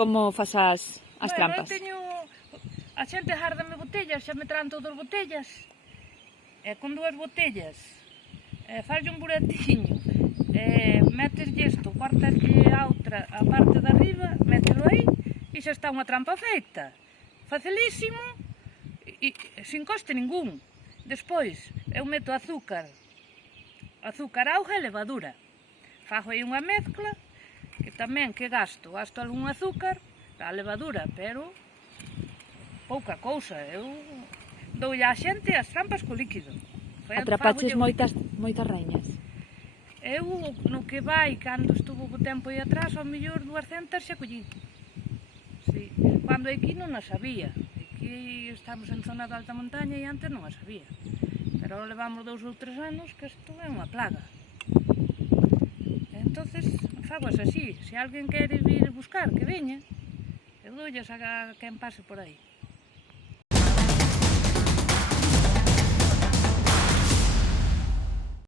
como fas as trampas? Eu teño... A xente járdame botellas, xa me traen todas botellas. E con 2 botellas, faslle un buratiño, meteslle isto, cortaslle a outra, a parte de arriba, mételo aí, e xa está unha trampa feita. Facilísimo, e sin coste ningún. Despois, eu meto azúcar, auga e levadura. Fago aí unha mezcla, que tamén que gasto algún azúcar, a levadura, pero pouca cousa. Eu doulle á xente as trampas co líquido. Atrapaches moitas reñas? Eu, no que vai, cando estuvo o tempo aí atrás, ao mellor 200 xa collí. Sí. Cando aquí non as había. Aquí estamos en zona de alta montaña e antes non as había. Pero ahora levamos 2 ou 3 anos que isto é unha plaga. Entonces, fagoas así. Se alguén quere vir buscar, que veña. Eu doulles a quen pase por aí.